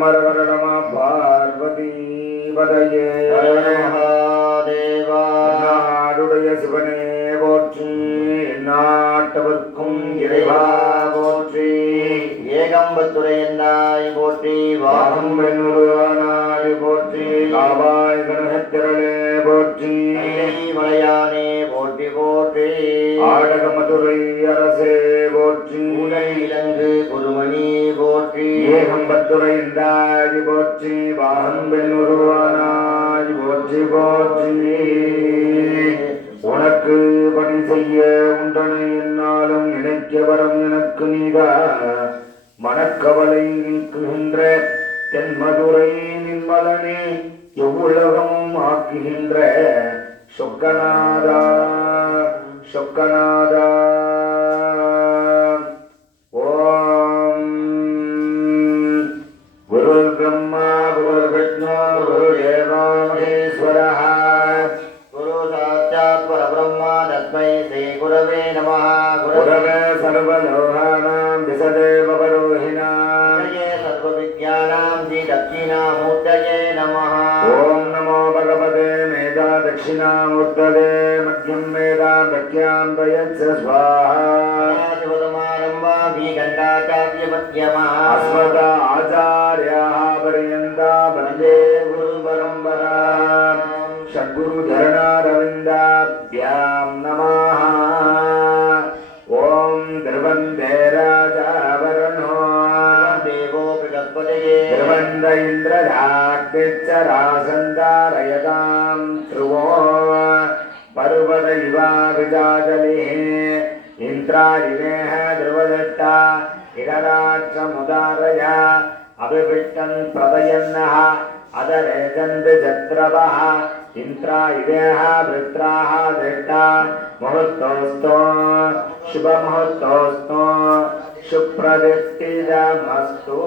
மரவரணம பார்வதி பதையே மகாதேவா. நாடுடைய சிவனே போற்றி, நாட்டவர்க்கும் இறைவா போற்றி. ஏகம்பத்துரையந்தாய் போற்றி, வாகம் வெண்ணுருவானாய் போற்றி. காவாய் கனகத்திரளே போற்றி, மலையானே போற்றி போற்றி. ஆடக மதுரை அரசே போற்றி, இலங்கு குருமணி போற்றி. ஏகம்பத்துரையந்தாய் போற்றி, வாகம் வெண்ணுருவானாய் போற்றி போற்றி. உனக்கு பணி செய்ய உண்டனை என்னாலும் நினைக்க வரம் எனக்கு நீதா. மனக்கவலை நீக்குகின்ற தென்மதுரை நின்மலனே, எவ்வுலகமும் ஆக்குகின்ற சொக்கநாதா சொக்கநாதா. ஓம் குரு பிரம்மா குரு விஷ்ணு குரு தேவோ மகேஸ்வரः. குரு சாட்சாத் பரபிரம்மா தஸ்மை ஸ்ரீ குரவே நமः. குரவே சர்வலோகானாம் விசதேவ பரோஹிணாம். சர்வவித்யானாம் ஸ்ரீ தட்சிணாமூர்த்தயே நமः. ஓம் நமோ பகவதே மேதா தட்சிணாமூர்த்ததே மத்யம் மேதா பிரக்யாம் பிரயச்ச ஸ்வாஹா. சிவசமாரம்பா ஸ்ரீகண்டாச்சார்யமத்யமா அஸ்மதா ஆச்சார்யாः பர்யந்தா வந்தே குரு பரம்பரா. சத்குரு சரணாரவிந்தாப்யாம் நமः. ஓம் திருவந்தே ராஜாவரணோ தேவோ பிரகஸ்பதயே திருவந்த இந்திரஜாக்ஷராசந்தாரயதாம் த்ருவோ பர்வத இவாபிஜாஜலே. இந்திராதிவேஹ திருவதட்டா இடராட்சமுதாரய அபிவிஷ்டன் பிரதயன்னः அதரேஜந்து ஜத்ரவः. இந்திராதிவேஹ வித்ராः திருஷ்டா முகூர்த்தோஸ்தோ சுபமுகூர்த்தோஸ்தோ சுப்ரதிஷ்டிதமஸ்து.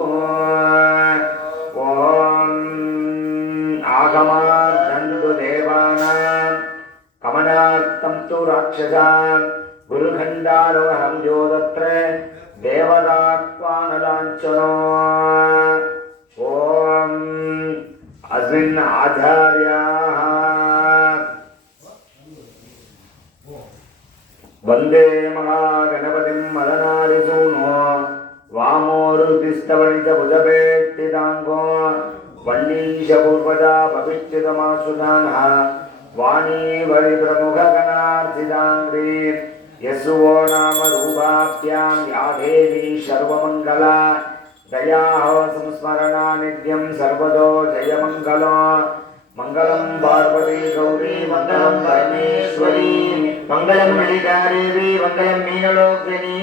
ஓம் ஆகமார்த்தந்து தேவானாம் கமனார்த்தம் து ராட்சசான் குருகண்டாரோஹம் யோதத்ர தேவதாக்வானலாஞ்சனோ. ஓம் அஸ்மின் ஆச்சார்யாः வந்தே மகாகணபதிம் மதனாரிசூனோ வாமோருதிஸ்தவனித புஜபேட்டிதாங்கோ வள்ளீஷ பூர்வஜா பவிஷ்டிதமாசுதானः வாணீ வரிபிரமுககணார்த்திதாங்கிரீ யசுவோ நாம ரூபாப்யாம் யா தேவி சர்வமங்கலா தயாஹோ சம்ஸ்மரணா நித்யம் சர்வதோ ஜெயமங்கலோ. மங்களம் பார்வதி கௌரி மங்களம் பரமேஸ்வரி மங்களம் லலிதாதேவி மங்களம் மீனலோகினி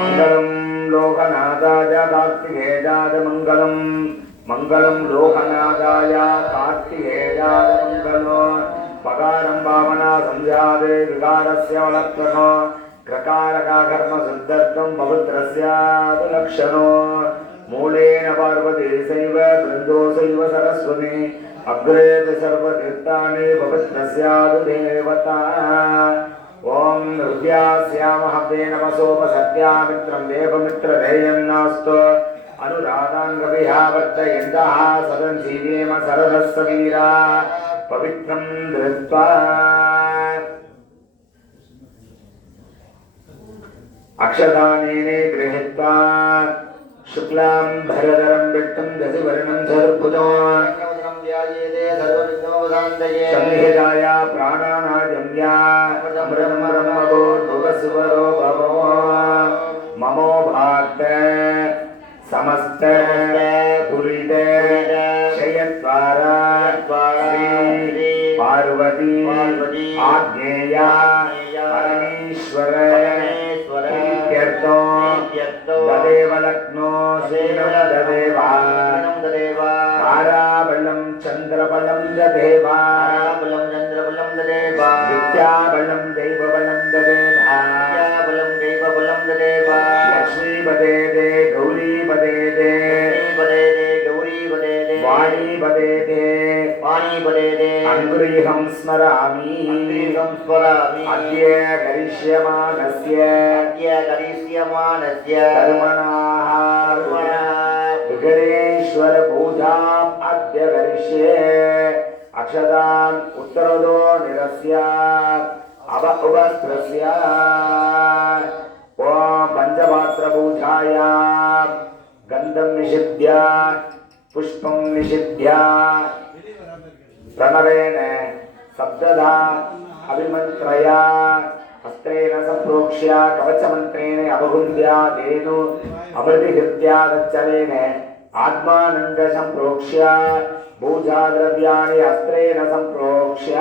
மங்களம் லோகநாதாய கார்த்திகேயாய மங்களம். மங்களம் லோகநாதாய கார்த்திகேயாய மங்களோ. பகாரம் பாவனா சஞ்சாதே விகாரஸ்ய வலக்ஷணோ. கிரகாரகாகர்ம சித்தர்த்தம் பவித்ரஸ்யாது லக்ஷணோ. மூலேன பார்வதி சைவ பிருந்தோ சைவ சரஸ்வதி அக்ரேத சர்வதீர்த்தானி பவித்ரஸ்யாது தேவதா. ஓம் ஹிருத்யாஸ்யாமஹவே நமசோபசத்யாமித்ரம் தேவமித்ரதேயம் நாஸ்து அனுராதாங்கவிஹாவர்த்தயந்தः சதஞ்சீவேம சரதஸ்ஸ வீரா பவித்ரம் திருத்வா. அக்ஷதானேனே கிரஹித்வா சுக்லாம் பரதரம் விட்டம் ததிவர்ணம் சதுர்புஜோ. சம்ஹிதாயா பிராணாநாஜம்யா அமிர்தம் பிரம்மபோ துவசுவரோ பவோ. மமோ பார்த்த சமஸ்த துரித க்ஷயத்வாரா ஸ்ரீ பார்வதி ஆக்ஞேயா பரமேஸ்வர ததேவ லக்னோ சேனம் ததேவா தாராபலம் சந்திரபலம் ததேவா வித்யாபலம் தெய்வபலம் ததேவா லக்ஷ்மீபதே தே கௌரீபதே தே வாணீபதே தே அங்குரீஹம் ஸ்மராமி அத்ய கரிஷ்யமானஸ்ய கர்மணாः விகடேஸ்வர பூ अक्षदान् उत्तरोदो निरस्य अव उपस्त्रस्य ओम पंचपात्रपूजाय गन्धं निषिध्य पुष्पं निषिध्य प्रणवेन सप्तधा अभिमन्त्रया हस्तेन सम्प्रोक्ष्य कवचमन्त्रेण अवगुण्य धेनु अमृतिहृत्यादच्चलेन आत्मानन्द सम्प्रोक्ष्य पूजाद्रव्याणि हस्तेन सम्प्रोक्ष्य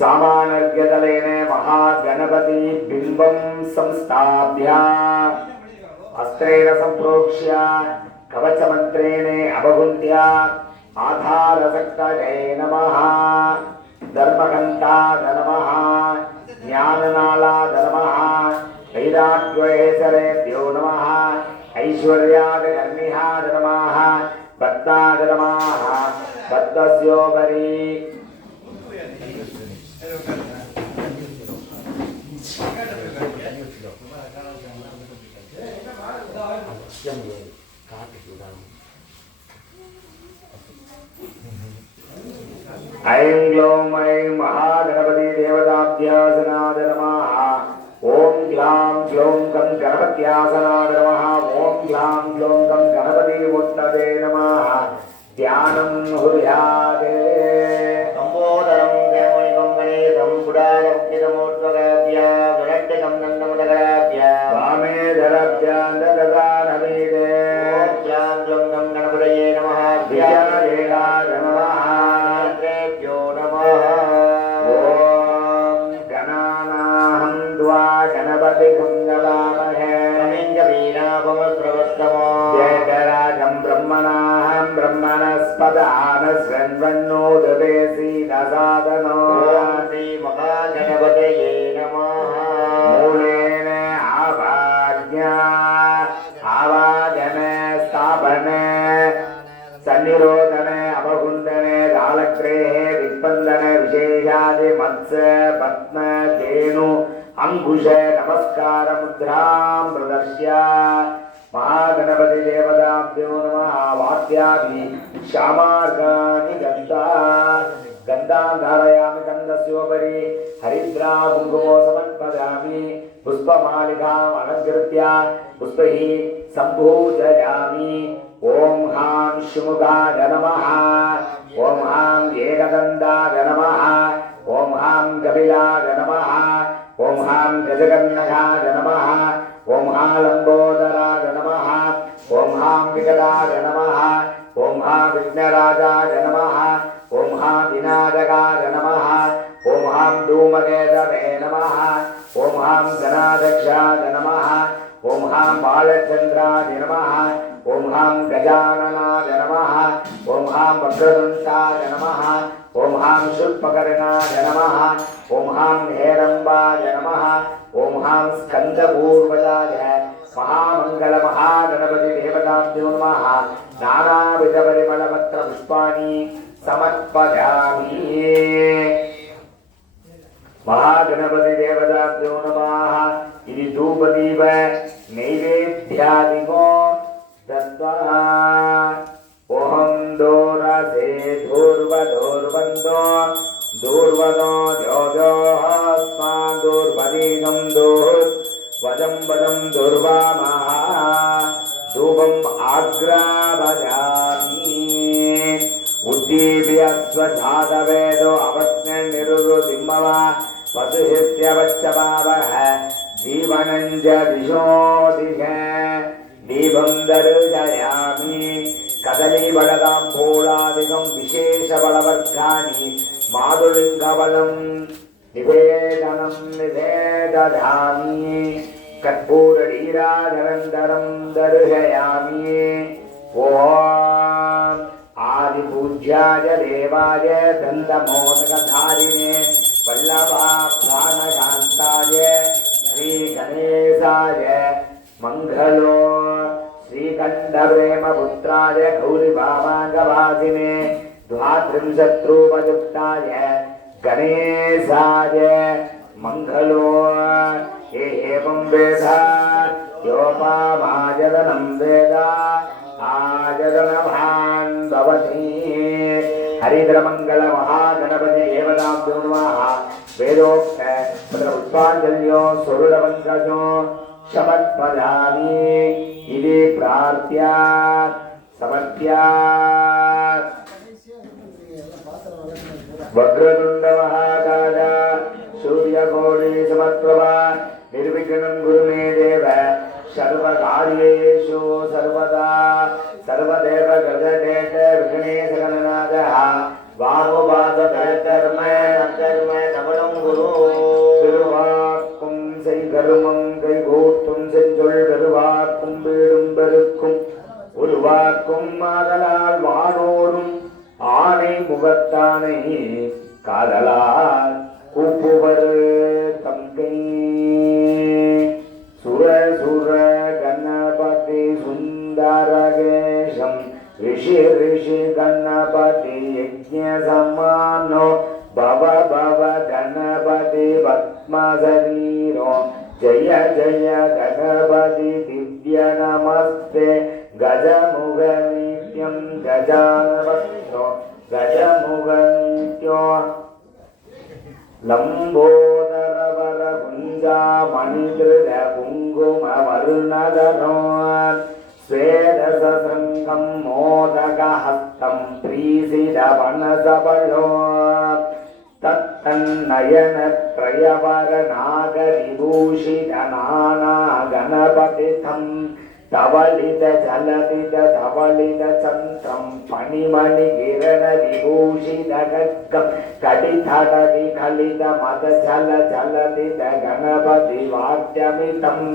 सामानर्घ्यदलेन महागणपति बिम्बं संस्थाप्य हस्तेन सम्प्रोक्ष्य कवचमन्त्रेण अवगुण्य आधारसक्तये नमः धर्मघण्टाय नमः ज्ञाननालाय नमः वैराग्येश्वरेभ्यो नमः ऐश्वर्याय कर्मिहाय नमः भक्ताय नमः भक्तस्योपरि ऐं ग्लौं ऐं महागणपति देवताभ्यासनाय नमः ओम ग्लां ग्लौं गं गणपत्यासनाय नमः ओम ग्लां ग्लौं गं गणपति मूर्तये नमः ध्यानं हुर्यादे संबोधनं देवनिगं गणेशं पुराणमुख्यमूर्तगाभ्य गणट्टकं नन्दमुदगाभ्य वामे दरभ्यान्दददानमीदे ओम ग्लां ग्लौं गं गणपतये नमः विद्यादेवाय नमः ्यो नमः ओम गणानाहं द्वा गणपतिं नमामहे जयकराजं ब्रह्मणाहं ब्रह्मणस्पदान शृण्वन्नोदवेसी दसादनो श्री महागणपतये नमः मूलेन आवाज्ञा आवाजन स्थापन सन्निरोधने अवगुण्डने कालग्रेहे दिग्बन्धन विशेषादि मत्स्य पद्म धेनु अंकुश नमस्कार मुद्रां प्रदर्श्य महागणपति देवताभ्यो नमः वाद्यादि श्यामार्गानि गन्धान् धारयामि गन्धस्योपरि हरिद्रा कुङ्कुमो समर्पयामि पुष्पमालिकाम् अलङ्कृत्य पुष्पैः सम्पूजयामि ओम हां शुमुगाय नमः ओम हां एकदन्ताय नमः ओम हां कपिलाय नमः ओम हां गजगन्नकाय नमः ओम हां लंबोदराय नमः ओम हां विकटाय नमः ओम हां विघ्नराजाय नमः ओम हां विनायकाय नमः ओम हां धूमकेतवे नमः ओम हां गणाध्यक्षाय नमः ओम हां बालचन्द्राय नमः ओम हां गजाननाय नमः ओम हां वक्रतुण्डाय नमः ओम हां शूर्पकर्णाय नमः ओम हां हेरम्बाय नमः ओम हां स्कन्दपूर्वजाय महामंगल महागणपति देवताभ्यो नमः नानाविध परिमलपत्र पुष्पाणि समर्पयामि महागणपति देवताभ्यो नमः इति धूपदीप नैवेद्यादिको दत्त्वा ओहं दोरसे धूर्वधूर्वन्दो दूर्वदो जोजोस्मान् दूर्वदीनं दूर्वदं वदं दूर्वामः धूपम् आग्रावयामि उद्दीप्य स्वजातवेदो अवज्ञनिरुरुदिम्मव वसुहित्य वच्चपावः जीवनं च दिशो दिश दीपं दर्शयामि कदलीबलताम्बूलादिकं विशेषबलवर्गाणि माधुलिङ्गबलं निवेदनं निवेदयामि कर्पूरनीराजनन्दनं दर्शयामि ॐ आदिपूज्याय देवाय दन्तमोदकधारिणे वल्लभा प्राणकान्ताय श्रीगणेशाय मंगलो श्रीकण्ठप्रेमपुत्राय गौरीभामाङ्गवासिने द्वात्रिंशत्रूपयुक्ताय गणेशाय मंगलो एवं वेद योपामायतनं वेद आजगणभान् भवति हरिद्रमङ्गल महागणपति देवताभ्यो नमः वेदोक्त पुष्पाञ्जल्यो स्वरूपवन्तजो शमत्पदामि इति प्रार्थ्य समर्प्य वक्रतुण्ड महाकाय सूर्यकोटि समप्रभा निर्विघ्नं कुरु मे देव सर्वकार्येषु सर्वदा सर्वदेव गजदेव विघ्नेश गणनाथः वामोपासकर्म सबलं गुरु திருவாக்கும் செய்கர்மம் கைகூட்டும் செஞ்சொல் பெருவாக்கும் வீடும் பெருக்கும் உருவாக்கும் ஆதலால் வானோரும் ஆனை முகத்தானை காதலால் கூப்புவர் தங்கை சுர சுர கணபதி சுந்தரகேஷம் ரிஷி ரிஷி கணபதி யஜ்ஞ சமானோ பவ பவ கணபதி பத்மசரீரோ ஜய ஜய கணபதி திவ்ய நமஸ்தே கஜமுக நித்யம் கஜானவஸ்தோ கஜமுக நித்யோ லம்போதரவர குஞ்சா மணிகிருத குங்கும வருணதனோ ஸ்வேதசங்கம் மோதகஹஸ்தம் பிரீசித வனசபலோ தத்தன்னயனத்ரயவர நாகவிபூஷித நானா கணபதிதம் தவளித ஜலதித தவளித சந்திரம் பணிமணி கிரண விபூஷித கக்கம் கடிதடதி கலித மத ஜல ஜலதித கணபதி வாத்தியமிதம்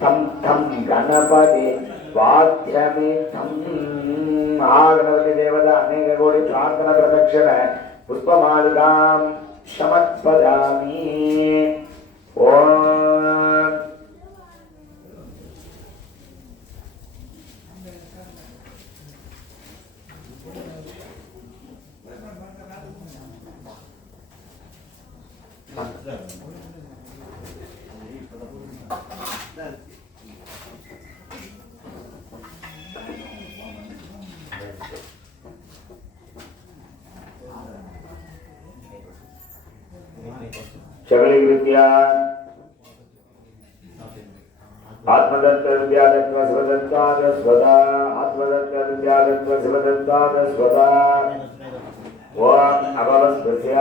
தம் தம் கணபதி வாத்தியமிதம் மகாகணபதி தேவதா அநேக கோடி பிரார்த்தன பிரதட்சண புஷ்பமாலிகாம் சமத்பதாமி ஓம் शबरीकृत्या आत्मदत्त विद्यादत्व स्वदत्ताद स्वदा आत्मदत्त विद्यादत्व स्वदत्ताद स्वदा ओम अभवस्पृश्य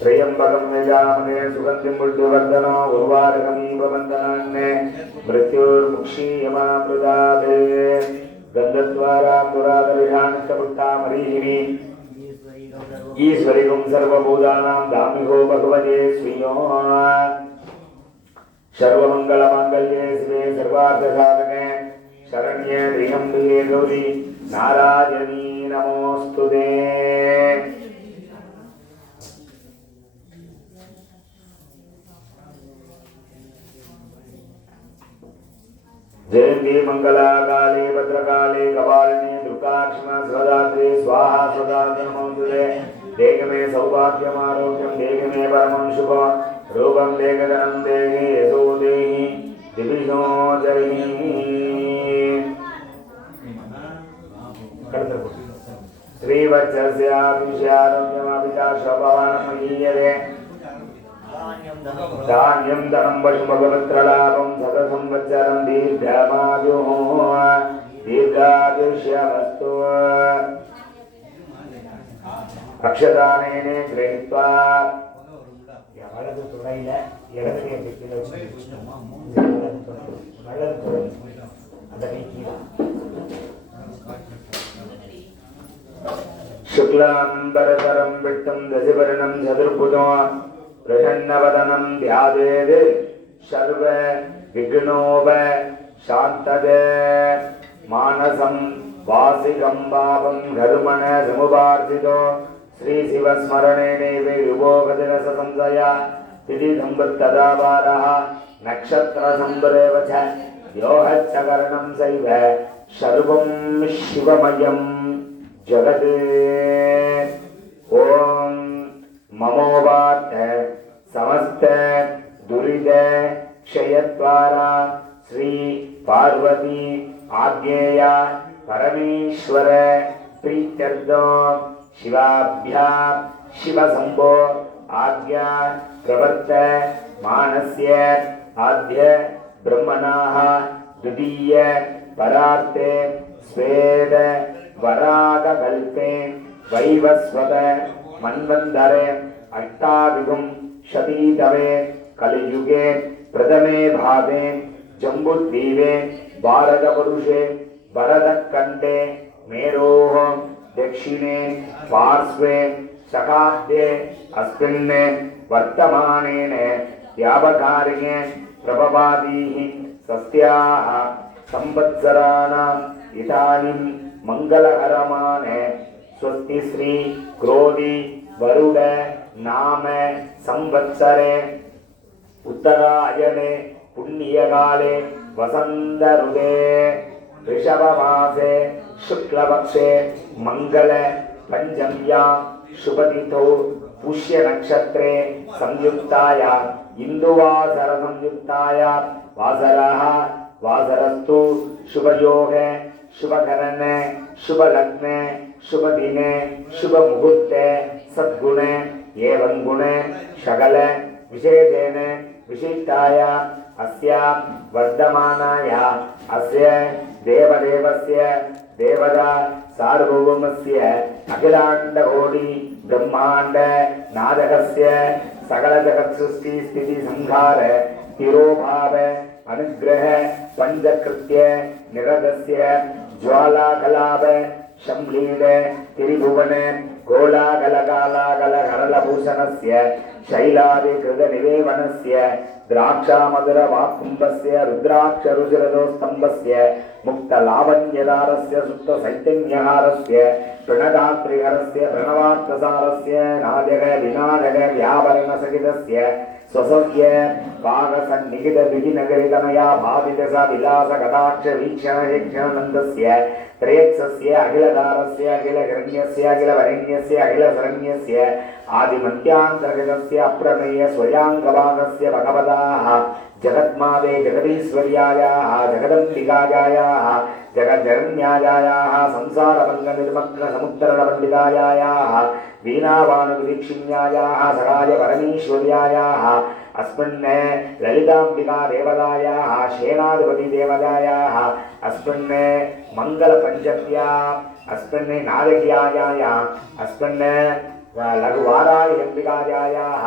त्र्यंबकं यजामहे सुगन्धिं पुष्टिवर्धनो उर्वारुकमीव वन्दनान्ने मृत्युर्मुक्षीयमामृतादे गन्धद्वाराम्बुरादविषाणिष्टपुट्टामरीहिणी ईश्वरिगुं सर्वभूतानां दामिहो भगवते स्वीयो सर्वमङ्गलमाङ्गल्ये शिवे सर्वार्थसाधके शरण्ये त्र्यम्बके गौरी नारायणी नमोऽस्तुते जयन्ती मंगला काले भद्रकाले कपालिनी दुर्गाक्षमा स्वदात्रे स्वाहा स्वदात्रे नमोस्तुते देह में सौभाग्यम आरोग्यम देह में परमं शुभं रूपं देहधनं देहि यशो देहि दिविषो जयि श्रीवत्सस्याभिषारोग्यमभिचा शोभवानमहीयते धान्यं धनं पशुभगवत्रलाभं सतसंवत्सरं दीर्घमायुः दीर्घायुष्यमस्तु अक्षदानेन गृहीत्वा वलது துளையில இடது கை கீழே வச்சு வலது துளை அந்த கை கீழே शुक्लांबरधरं विट्टं दशवर्णं चतुर्भुजं प्रसन्नवदनं ध्यायेत् सर्व विघ्नोप शान्तदे मानसं वासिकं पापं धर्मण समुपार्जितो श्री शिवस्मरणेनैव युवोगतिरस संशया तिथि संवत्तदावारः नक्षत्र संवरेव च योहच्चकरणं सैव सर्वं शिवमयं जगत् ओम ममोवात समस्त दुरित क्षयद्वारा श्री पार्वती आज्ञेय परमेश्वर प्रीत्यर्थो शिवाभ्या शिवशम्भो आज्ञा प्रवर्त मानस्य आद्य ब्रह्मणाः द्वितीय परार्थे स्वेद वरागकल्पे वैवस्वत मन्वन्तरे अष्टाविगुं शतीतवे कलियुगे प्रथमे भागे जम्बुद्वीपे भारतपुरुषे भरतखण्डे मेरोः दक्षिणे पार्श्वे शकाब्दे अस्मिन् वर्तमानेन व्यापकारिणे प्रभवादीः सस्याः संवत्सराणाम् इदानीं मङ्गलकरमाने स्वस्ति श्री क्रोधी वरुड नाम संवत्सरे उत्तरायणे पुण्यकाले वसन्तऋते ऋषभमासे शुक्लपक्षे मंगल पंचम्यां शुभतिथौ पुष्यनक्षत्रे संयुक्तायां इंदुवासर संयुक्तायां वासरः वासरस्तु शुभयोगे शुभकरणे शुभलग्ने शुभदिने शुभमुहूर्ते सद्गुणे एवं गुणे सकल विशेषेण विशिष्टाया अस्या वर्धमानाया अस्य देवदेवस्य देवता सार्वभौमस्य अखिलाण्डकोटि ब्रह्माण्ड नादकस्य सकल जगत् सृष्टि स्थिति संहार तिरोभाव अनुग्रह पंचकृत्य निरतस्य ज्वालाकलाप शम्लील त्रिभुवन गोलागलकालागल करलभूषणस्य शैलादिकृत निवेवनस्य द्राक्षामधुर वाकुम्भस्य रुद्राक्ष रुचिरदोस्तम्भस्य मुक्तलावण्यदारस्य सुप्त चैतन्यहारस्य प्रणदात्रिहरस्य प्रणवार्थसारस्य नादक विनादक व्यावरणसहितस्य स्वसस्य पाकसन्निहित विधिनगरितनया भावितसा विलास कटाक्ष वीक्षण वीक्षणनन्दस्य त्रयक्षस्य अखिलदारस्य अखिलहिरण्यस्य अखिलवरेण्यस्य अखिलशरण्यस्य आदिमन्त्यान्तर्गतस्य अप्रमेय स्वयाङ्गभागस्य भगवताः जगन्माते जगदीश्वर्यायाः जगदम्बिकायाः जगज्जनन्यायाः संसारभङ्गनिर्मग्नसमुद्रणपण्डितायाः वीणावाणुविदीक्षिण्यायाः सहाय परमेश्वर्यायाः अस्मिन् ललिताम्बिका देवतायाः शेनाधिपति देवतायाः अस्मिन् मङ्गलपञ्चम्याम् अस्मिन् नारकीयायाः अस्मिन् लघुवारायम्बिकायाः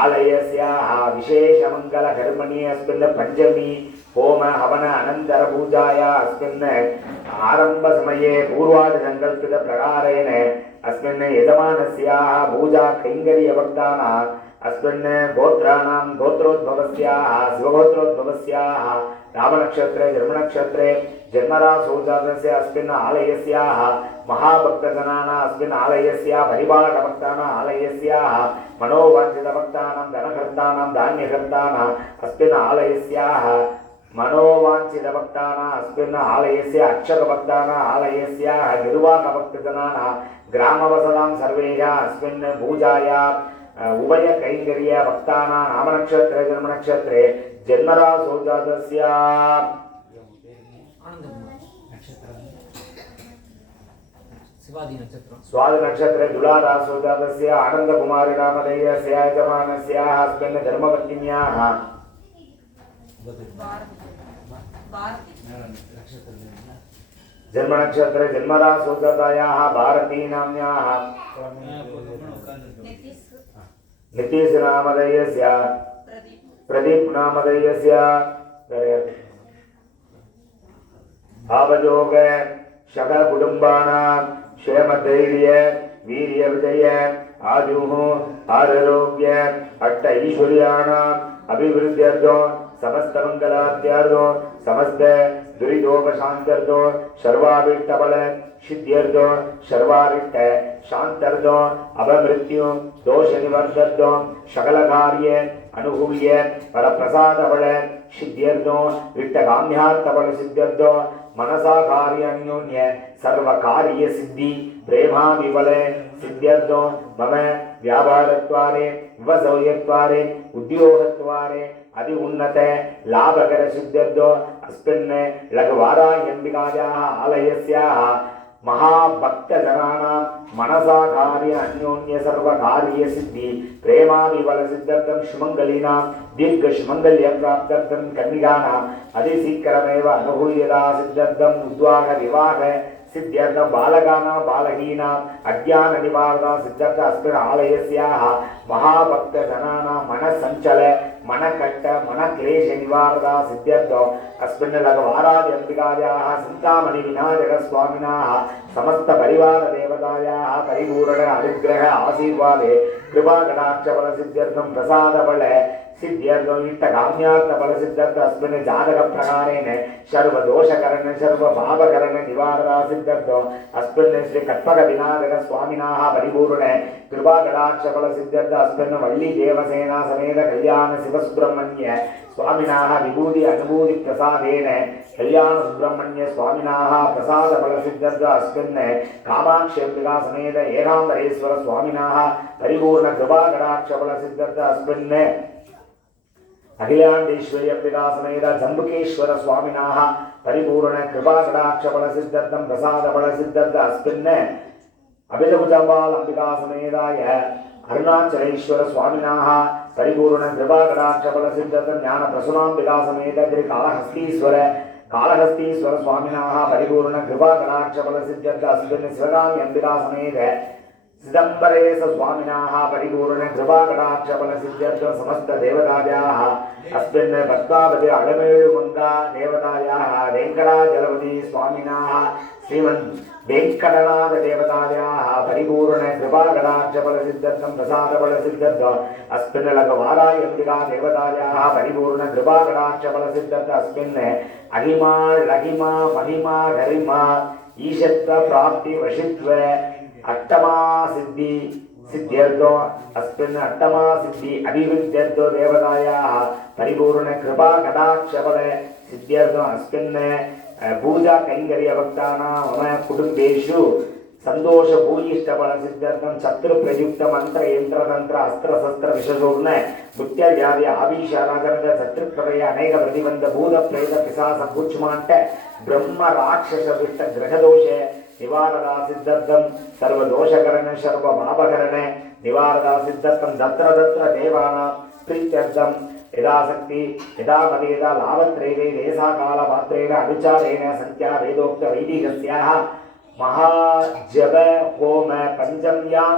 आलयस्याः विशेषमङ्गलकर्मणि अस्मिन् पञ्चमी होम हवन अनन्तर पूजाया अस्मिन् आरम्भसमये पूर्वादिसङ्कल्पितप्रकारेण अस्मिन् यजमानस्याः पूजा कैङ्कर्यभक्तानां अस्मिन् गोत्राणां गोत्रोद्भवस्याः शिवगोत्रोद्भवस्याः रामनक्षत्रे जन्मनक्षत्रे जन्मराशोजातस्य अस्मिन् आलयस्याः महाभक्तजनानां अस्मिन् आलयस्याः परिवारभक्तानां आलयस्याः मनोवाञ्छितभक्तानां धनकर्तानां धान्यकर्तानां अस्मिन् आलयस्याः मनोवाञ्छितभक्तानां अस्मिन् आलयस्य अक्षरभक्तानां आलयस्याः निर्वाहभक्तजनानां ग्रामवसतां सर्वेषाम् अस्मिन् पूजायां उभय कैंकर्य भक्तानां नामनक्षत्रे जन्मनक्षत्रे जन्मराशोजातस्य स्वाति नक्षत्रे तुला राशोजातस्य आनन्दकुमारी नामधेयस्य यजमानस्याः अस्मिन् धर्मपत्न्याः जन्मनक्षत्रे जन्मराशोजातायाः भारती नाम्न्याः नीतीश नामधेयस्य प्रदीप नामधेयस्य आवयोग सकल कुटुंबानां क्षेमधैर्य वीर्य विजय आजुः आरोग्य अष्ट ऐश्वर्याणाम् अभिवृद्ध्यर्थो समस्त मंगलार्थो समस्त दुरितोपशांत्यर्थो सर्वाभीष्टफल सिद्ध्यर्थो सर्वाभीष्ट शांत्यर्थो अपमृत्यु दोष निवर्त्यर्थो सकल कार्य अनुकूल्य परप्रसाद फल सिद्ध्यर्थो विष्टकाम्यार्थ फल सिद्ध्यर्थो मनसा कार्य अन्योन्य सर्व कार्य सिद्धि प्रेमा विफल सिद्ध्यर्थो मम व्यापारत्वारे व्यवसायत्वारे उद्योगत्वारे अति उन्नत लाभकर सिद्ध्यर्थो अस्मिन् लघुवाराह्यम्बिकायाः आलयस्याः महाभक्तजनानां मनसा कार्य अन्योन्य सर्वकार्यसिद्धि प्रेमाविबलसिद्धर्थं सुमङ्गलीनां दीर्घसुमङ्गल्यप्राप्त्यर्थं कन्यकानाम् अतिशीघ्रमेव अनुकूल्यता सिद्धर्थम् उद्वाह विवाह सिद्ध्यर्थं बालकानां बालकीनाम् अज्ञान निवारणा सिद्धर्थ अस्मिन् आलयस्याः महाभक्तजनानां मनस्सञ्चल मनकट्ट मनक्लेश निवारणा सिद्ध्यर्थम् अस्मिन् लघुवाराह्यम्बिकायाः चिन्तामणि विनायक स्वामिनाः समस्त परिवार देवतायाः परिपूर्ण अनुग्रह आशीर्वादे कृपा कटाक्ष बल सिद्ध्यर्थं प्रसाद बल सिद्ध्यर्थं इष्टकाम्यार्थ बल सिद्ध्यर्थ अस्मिन् जातक प्रकारेण सर्वदोषकरण सर्वपापकरण निवारणा सिद्ध्यर्थम् अस्मिन् श्री कट्पक विनायक स्वामिनाः परिपूर्ण कृपा कटाक्ष बल सिद्ध्यर्थ अस्मिन् वल्ली देवसेना समेत कल्याण शिवसुब्रह्मण्य स्वामिनाः विभूति अनुभूति प्रसादेन कल्याण सुब्रह्मण्य स्वामिनाः प्रसाद बल सिद्ध्यर्थ अस्मिन् कामाक्षम्बिका समेत एकाम्बरेश्वर स्वामिनाः परिपूर्ण कृपा कटाक्ष बल सिद्ध्यर्थ अस्मिन् अखिलांडेश्वरी अंबिका समेत जम्बुकेश्वर स्वामिनाः परिपूर्ण कृपा कटाक्ष बल सिद्ध्यर्थं प्रसाद बल सिद्ध्यर्थ अस्मिन् अभिजभुजम्बाल अंबिका समेताय अरुणाचलेश्वर स्वामिनाः परिपूर्ण कृपा कटाक्ष बल सिद्ध्यर्थं ज्ञान प्रसूनांबिका समेत श्री कालहस्तीश्वर स्वामिनाः परिपूर्ण कृपा कटाक्ष बल सिद्ध्यर्थ अस्मिन् शिवगामी अंबिका समेत सिदंबरेश स्वामिनाः परिपूर्ण कृपा कटाक्ष बल सिद्ध्यर्थं समस्त देवतायाः अस्मिन् पद्मावती अळमेळुमंगा देवतायाः वेंकटाचलपति स्वामिनाः श्रीमन् वेंकटनाथ देवतायाः परिपूर्ण कृपा कटाक्ष बल सिद्ध्यर्थं प्रसाद बल सिद्ध्यर्थम् अस्मिन् लघुवाराह्यम्बिका देवतायाः परिपूर्ण कृपा कटाक्ष बल सिद्ध्यर्थम् अस्मिन् अहिमा लहिमा महिमा गरिमा ईशत्व प्राप्ति वशित्व अट्टमा सिद्धि सिद्ध्यर्थो अस्मिन् अट्टमा सिद्धि अभिवृद्ध्यर्थो देवतायाः परिपूर्ण कृपा कटाक्ष बल सिद्ध्यर्थो अस्मिन् पूजा कैंकर्य भक्तानां मम कुटुंबेषु संतोष भूयिष्ठ बल सिद्ध्यर्थं शत्रु प्रयुक्त मंत्र यंत्र तंत्र अस्त्र शस्त्र विषशूर्ण भृत्यादि आभीषारागर्भ शत्रुप्रय अनेक प्रतिबंध भूत प्रेत पिशाच कुच्मांट ब्रह्म राक्षस दुष्ट ग्रहदोष निवारणा सिद्ध्यर्थं सर्वदोषकरण सर्वपापकरण निवारणा सिद्ध्यर्थं तत्र तत्र देवानां प्रीत्यर्थं यदाशक्ति यदा मदेदा लाभत्रैवे देशा काल पात्रेण अनुचारेण संख्या वेदोक्त वैदिकस्याः महाजप होम पंचम्यां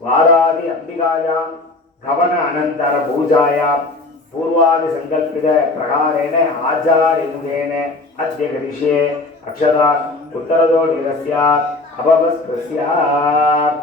वारादि अंबिकायां गमन अनंतर पूजायां पूर्वादि संकल्पित प्रकारेण आचार्यमुखेन अद्य करिष्ये अक्षता उत्तरदो निरस्यात् अपवस्कृस्यात्